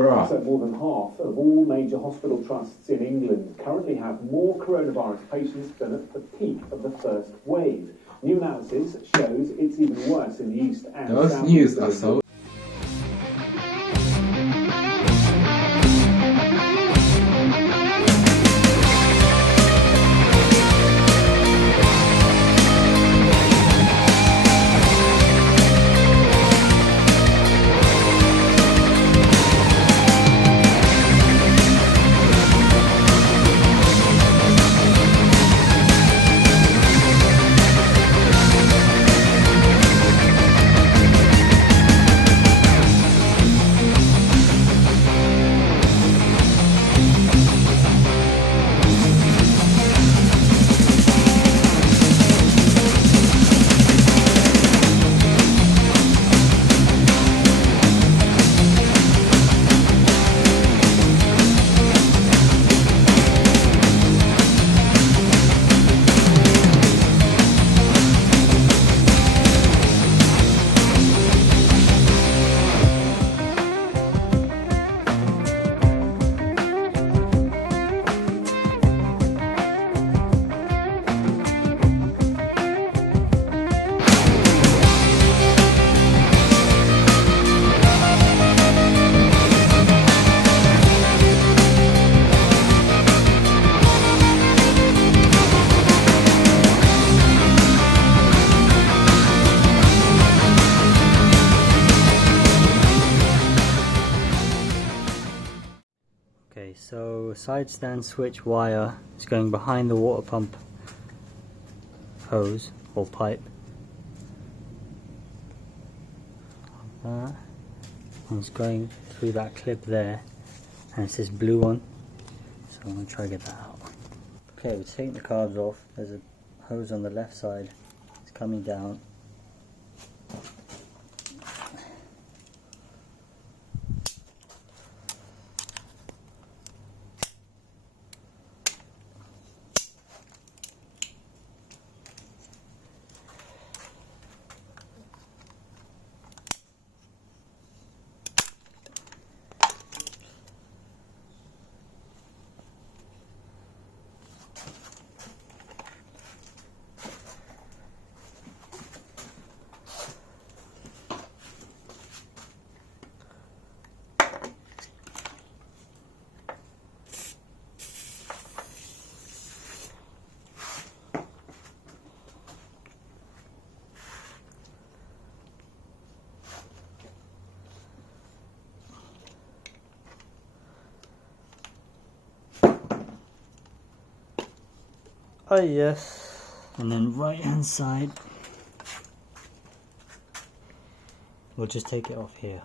Bruh. So more than half of all major hospital trusts in England currently have more coronavirus patients than at the peak of the first wave. New analysis shows it's even worse in the east and That was south. news, asshole. Okay, so side stand switch wire is going behind the water pump hose or pipe. And it's going through that clip there, and it says blue on, so I'm going to try to get that out. Okay, we're taking the carbs off. There's a hose on the left side, it's coming down. Oh yes, and then right hand side, we'll just take it off here.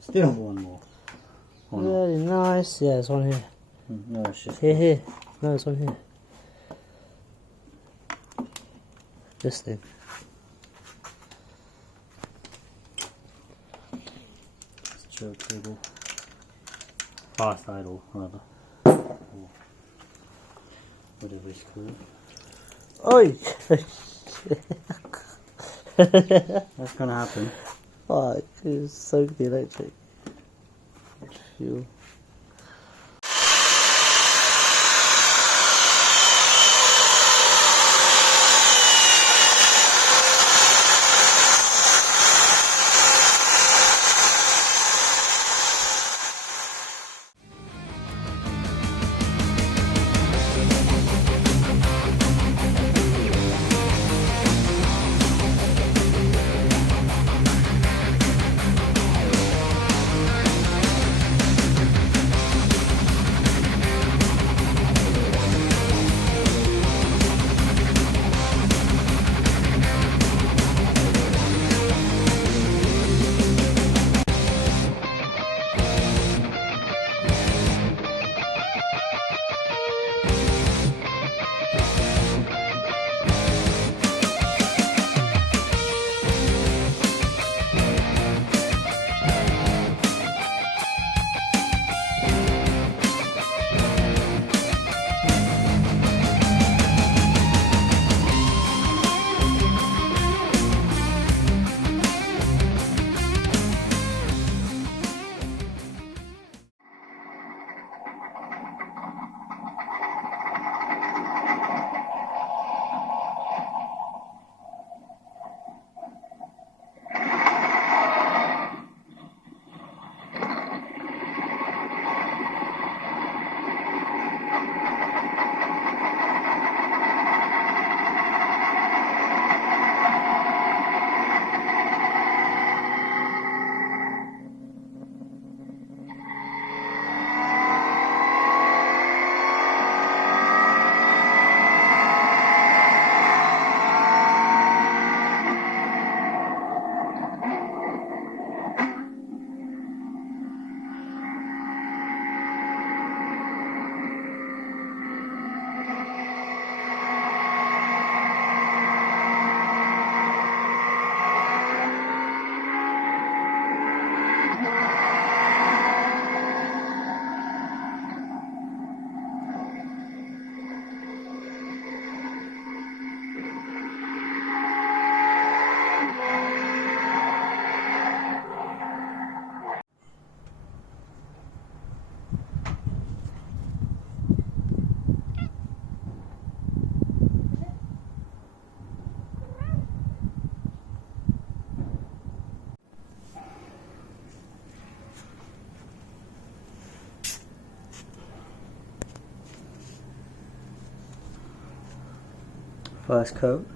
Still one more. Very nice. Yeah, it's one here. No, it's just Here. No, it's one here. This thing. it's choke cable. Fast idle, rather. Or whatever it's called. Oi! That's gonna happen. Fuck, it's soak the electric. Fuel. first coat.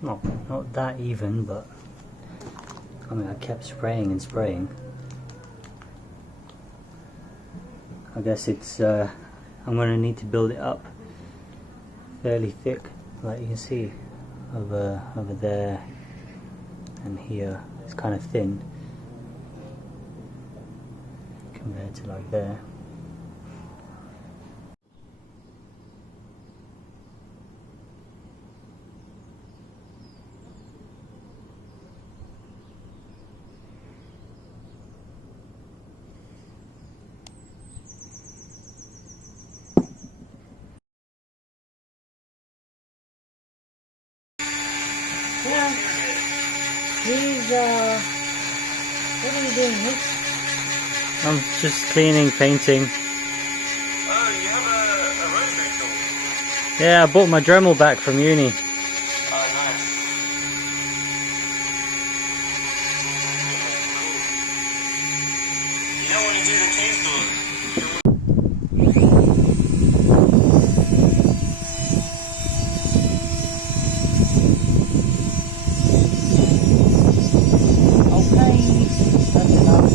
Not that even, but I mean I kept spraying and spraying. I guess it's I'm going to need to build it up fairly thick, like you can see over there and here. It's kind of thin compared to like there. Yeah. He's, what are you doing, Nick? I'm just cleaning, painting. Oh, you have a rotary tool? Yeah, I bought my Dremel back from uni. Oh, nice. You know when you do the case door,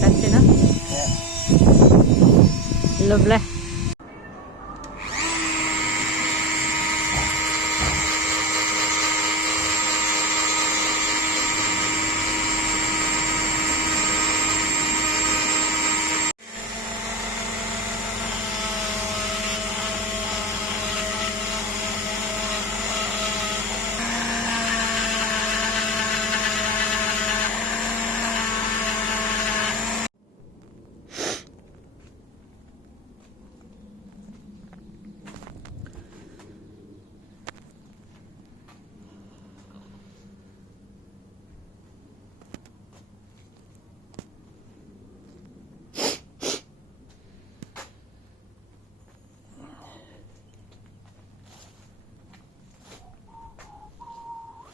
That's enough? Yeah. Lovely.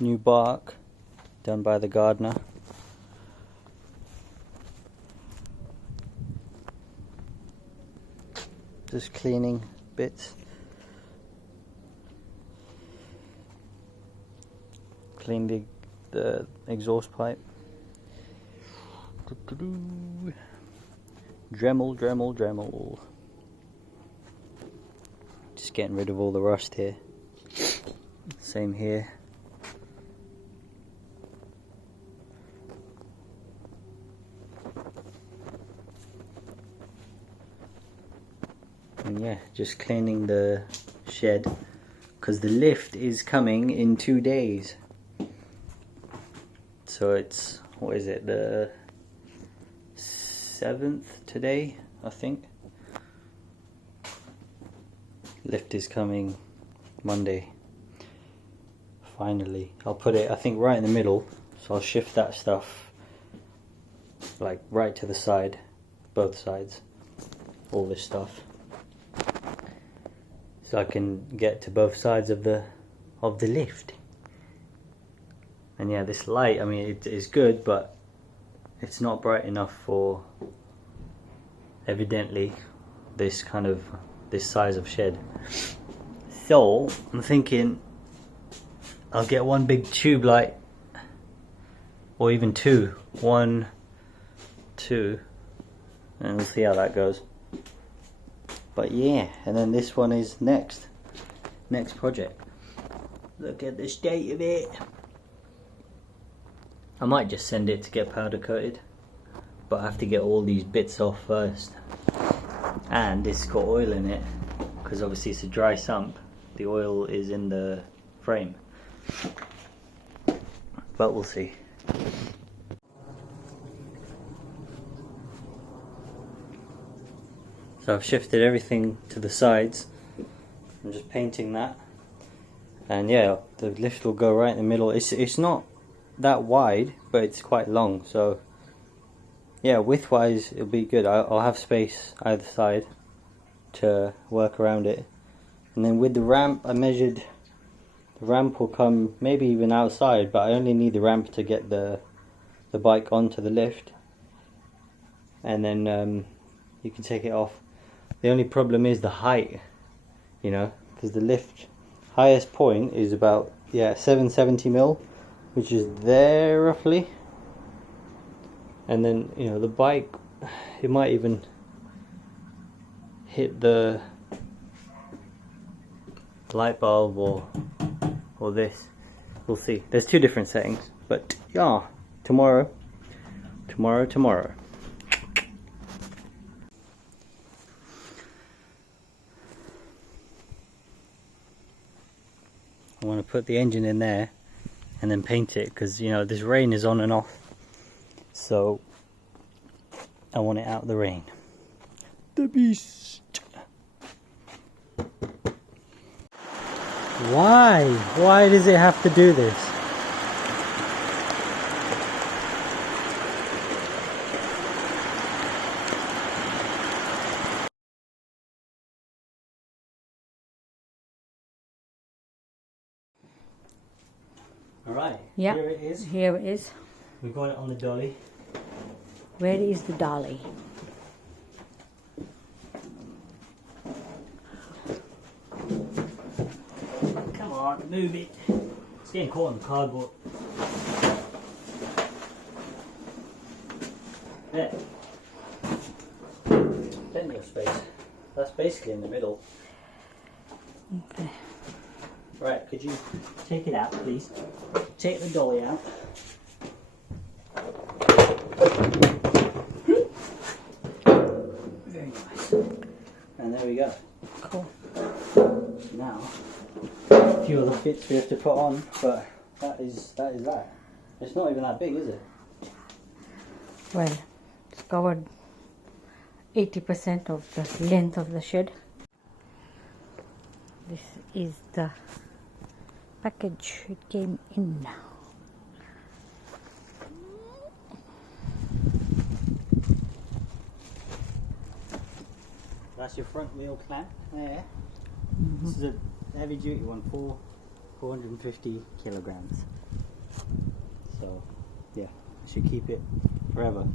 New bark done by the gardener. Just cleaning bits. Clean the exhaust pipe. Dremel. Just getting rid of all the rust here. Same here. And yeah, just cleaning the shed because the lift is coming in 2 days. So it's, what is it, the 7th today, I think. Lift is coming Monday. Finally. I'll put it, I think, right in the middle. So I'll shift that stuff like right to the side, both sides, all this stuff. So I can get to both sides of the lift. And yeah, this light, I mean, it is good, but it's not bright enough for, evidently, this size of shed. So I'm thinking I'll get one big tube light, or even two. 1, 2, and we'll see how that goes. But yeah, and then this one is next project. Look at the state of it. I might just send it to get powder coated, but I have to get all these bits off first. And it's got oil in it, because obviously it's a dry sump. The oil is in the frame. But we'll see. So I've shifted everything to the sides. I'm just painting that. And yeah, the lift will go right in the middle. It's not that wide, but it's quite long. So yeah, width-wise it'll be good. I'll have space either side to work around it. And then with the ramp, I measured The ramp will come maybe even outside, but I only need the ramp to get the bike onto the lift, and then you can take it off. The only problem is the height, you know, because the lift highest point is about 770 mil, which is there roughly, and then you know the bike, it might even hit the light bulb or this. We'll see. There's two different settings, but yeah, tomorrow. I want to put the engine in there and then paint it, because you know this rain is on and off, so I want it out of the rain. The beast. Why does it have to do this? Alright, Yeah. here it is. Here it is. We've got it on the dolly. Where is the dolly? Come on, move it. It's getting caught in the cardboard. There. Plenty of space. That's basically in the middle. Okay. Right, could you take it out, please? Take the dolly out. Very nice. And there we go. Cool. Now, a few other bits we have to put on, but that is that. It's not even that big, is it? Well, it's covered 80% of the length of the shed. This is the package it came in. That's your front wheel clamp there. This is a heavy duty one, 450 kilograms. So yeah, I should keep it forever.